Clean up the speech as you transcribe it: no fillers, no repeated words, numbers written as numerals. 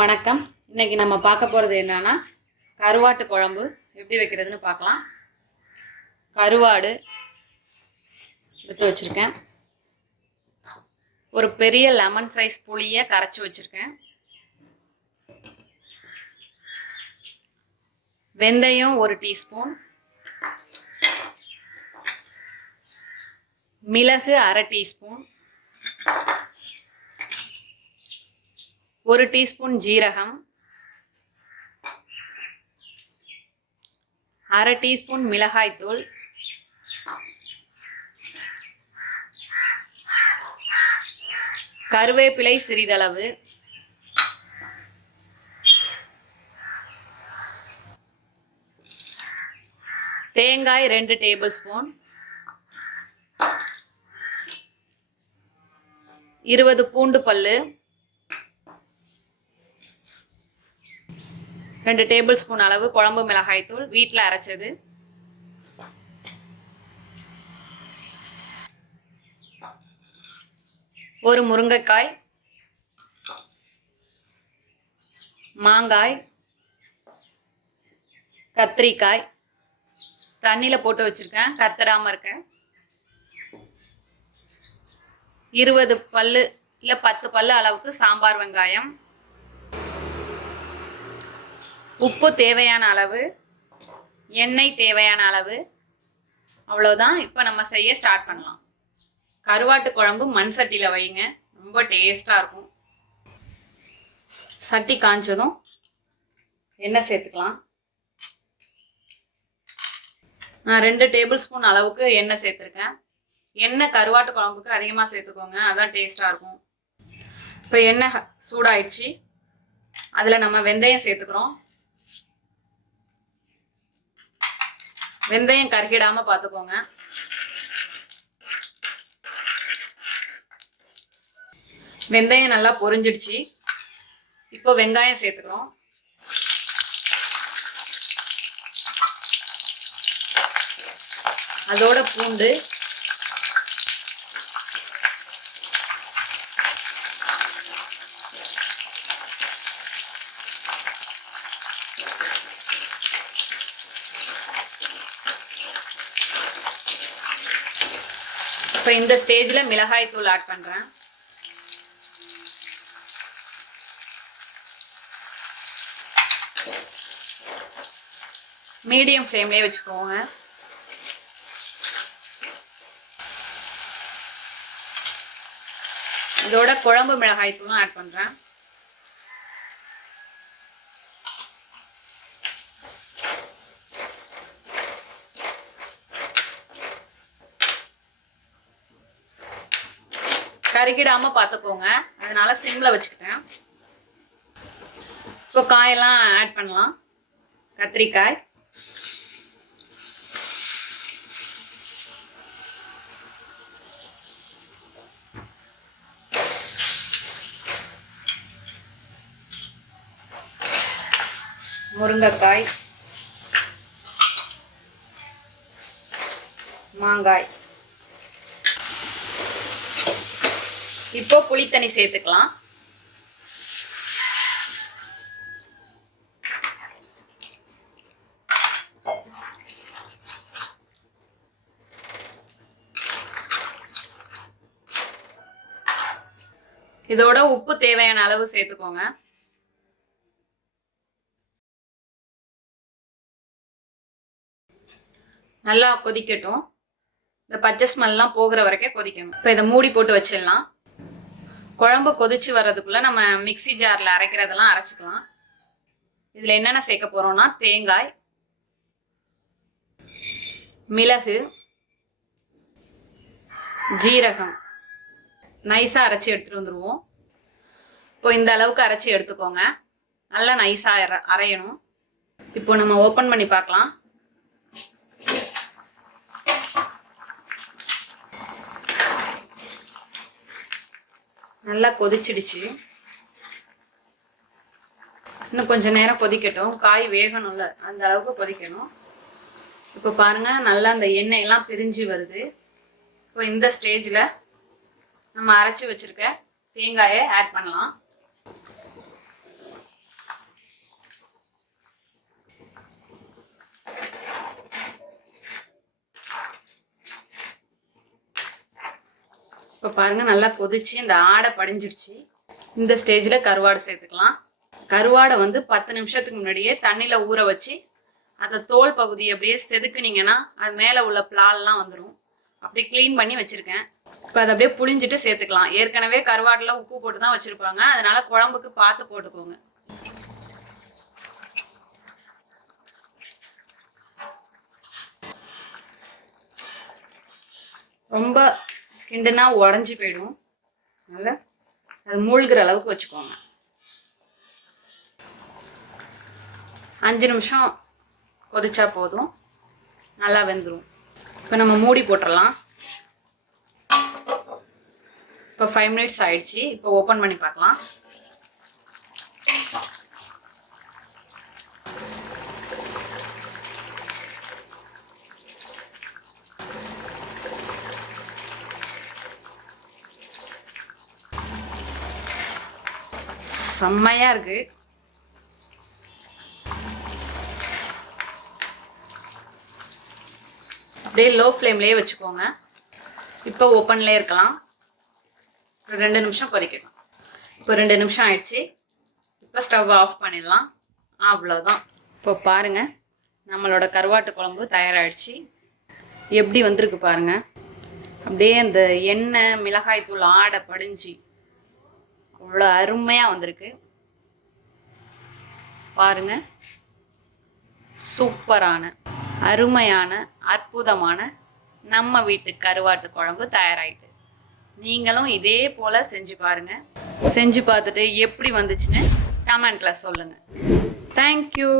வணக்கம். இன்னைக்கு நம்ம பார்க்க போகிறது என்னன்னா கருவாட்டு குழம்பு எப்படி வைக்கிறதுன்னு பார்க்கலாம். கருவாடு எடுத்து வச்சுருக்கேன். ஒரு பெரிய லெமன் சைஸ் புளியை கரைச்சி வச்சுருக்கேன். வெந்தயம் 1 டீஸ்பூன், மிளகு 1/2 டீஸ்பூன், 1 டீஸ்பூன் ஜீரகம், 1/2 டீஸ்பூன் மிளகாய்த்தூள், கருவேப்பிலை சிறிதளவு, தேங்காய் 2 டேபிள் ஸ்பூன், 20 பூண்டு பல்லு, 2 டேபிள் ஸ்பூன் அளவு குழம்பு மிளகாய்த்தூள் வீட்டில் அரைச்சது, ஒரு முருங்கைக்காய், மாங்காய், கத்திரிக்காய் தண்ணியில் போட்டு வச்சுருக்கேன் கத்தடாமல் இருக்கேன். 20 பல்லு இல்லை 10 பல்லு அளவுக்கு சாம்பார் வெங்காயம், உப்பு தேவையான அளவு, எண்ணெய் தேவையான அளவு, அவ்வளோதான். இப்போ நம்ம செய்ய ஸ்டார்ட் பண்ணலாம். கருவாட்டு குழம்பு மண் சட்டியில் வைங்க, ரொம்ப டேஸ்டாக இருக்கும். சட்டி காஞ்சதும் எண்ணெய் சேர்த்துக்கலாம். நான் 2 டேபிள் ஸ்பூன் அளவுக்கு எண்ணெய் சேர்த்துருக்கேன். எண்ணெய் கருவாட்டு குழம்புக்கு அதிகமாக சேர்த்துக்கோங்க, அதான் டேஸ்டாக இருக்கும். இப்போ எண்ணெய் சூடாயிடுச்சு, அதில் நம்ம வெந்தயம் சேர்த்துக்கிறோம். வெந்தயம் கருகிடாமல் பார்த்துக்கோங்க. வெந்தயம் நல்லா பொரிஞ்சிடுச்சு. இப்போ வெங்காயம் சேர்த்துக்கிறோம். அதோட பூண்டு, இப்போ இந்த ஸ்டேஜில் மிளகாய் தூள் ஆட் பண்ணுறேன். மீடியம் ஃப்ளேம்லேயே வச்சுக்கோங்க. இதோட குழம்பு மிளகாய் தூளும் ஆட் பண்ணுறேன். கருகிடாமல் பார்த்துக்கோங்க, அதனால சிம்மில் வச்சுக்கிட்டேன். இப்போ காயெல்லாம் ஆட் பண்ணலாம். கத்திரிக்காய், முருங்கைக்காய், மாங்காய். இப்போ புளித்தண்ணி சேர்த்துக்கலாம். இதோட உப்பு தேவையான அளவு சேர்த்துக்கோங்க. நல்லா கொதிக்கட்டும். இந்த பச்சை ஸ்மெல்லாம் போகிற வரைக்கும் கொதிக்கணும். இப்போ இதை மூடி போட்டு வச்சிடலாம். குழம்பு கொதிச்சு வர்றதுக்குள்ள நம்ம மிக்சி ஜாரில் அரைக்கிறதெல்லாம் அரைச்சிக்கலாம். இதில் என்னென்ன சேர்க்க போகிறோம்னா தேங்காய், மிளகு, ஜீரகம் நைஸாக அரைச்சி எடுத்துகிட்டு வந்துடுவோம். இப்போ இந்த அளவுக்கு அரைச்சி எடுத்துக்கோங்க. நல்லா நைஸாக அரையணும். இப்போ நம்ம ஓப்பன் பண்ணி பார்க்கலாம். நல்லா கொதிச்சிடுச்சு. இன்னும் கொஞ்சம் நேரம் கொதிக்கட்டும். காய் வேகணும்ல, அந்த அளவுக்கு கொதிக்கணும். இப்போ பாருங்க, நல்லா அந்த எண்ணெயெல்லாம் பிரிஞ்சு வருது. இப்போ இந்த ஸ்டேஜில் நம்ம அரைச்சி வச்சிருக்க தேங்காயை ஆட் பண்ணலாம். இப்போ பாருங்க நல்லா கொதிச்சு இந்த ஆடை படிஞ்சிடுச்சு. இந்த ஸ்டேஜில் கருவாடு சேர்த்துக்கலாம். கருவாடை வந்து 10 நிமிஷத்துக்கு முன்னாடியே தண்ணியில் ஊற வச்சு அந்த தோல் பகுதி அப்படியே செதுக்குனீங்கன்னா அது மேலே உள்ள பிளால்லாம் வந்துடும். அப்படி க்ளீன் பண்ணி வச்சுருக்கேன். இப்போ அதை அப்படியே புளிஞ்சிட்டு சேர்த்துக்கலாம். ஏற்கனவே கருவாடில் உப்பு போட்டு தான் வச்சுருப்பாங்க, அதனால குழம்புக்கு பார்த்து போட்டுக்கோங்க. ரொம்ப கிண்டுனா உடஞ்சி போயிடும். நல்லா அது மூழ்கிற அளவுக்கு வச்சுக்கோங்க. 5 நிமிஷம் கொதிச்சா போதும், நல்லா வெந்துடும். இப்போ நம்ம மூடி போட்டுடலாம். இப்போ 5 மினிட்ஸ் ஆயிடுச்சு. இப்போ ஓப்பன் பண்ணி பார்க்கலாம். செம்மையா இருக்கு. அப்படியே லோ ஃப்ளேம்லேயே வச்சுக்கோங்க. இப்போ ஓப்பன்லேயே இருக்கலாம். 2 நிமிஷம் கொதிக்கணும். இப்போ 2 நிமிஷம் ஆயிடுச்சு. இப்போ ஸ்டவ் ஆஃப் பண்ணிடலாம். அவ்வளோதான். இப்போ பாருங்க, நம்மளோட கருவாட்டு குழம்பு தயாராகிடுச்சு. எப்படி வந்திருக்கு பாருங்க. அப்படியே அந்த எண்ணெய் மிளகாய் தூள் ஆடை படிஞ்சு அவ்வளோ அருமையாக வந்திருக்கு பாருங்க. சூப்பரான அருமையான அற்புதமான நம்ம வீட்டு கருவாட்டு குழம்பு தயாராகிட்டு. நீங்களும் இதே போல் செஞ்சு பாருங்க. செஞ்சு பார்த்துட்டு எப்படி வந்துச்சுன்னு கமெண்ட்ல சொல்லுங்க. தேங்க்யூ.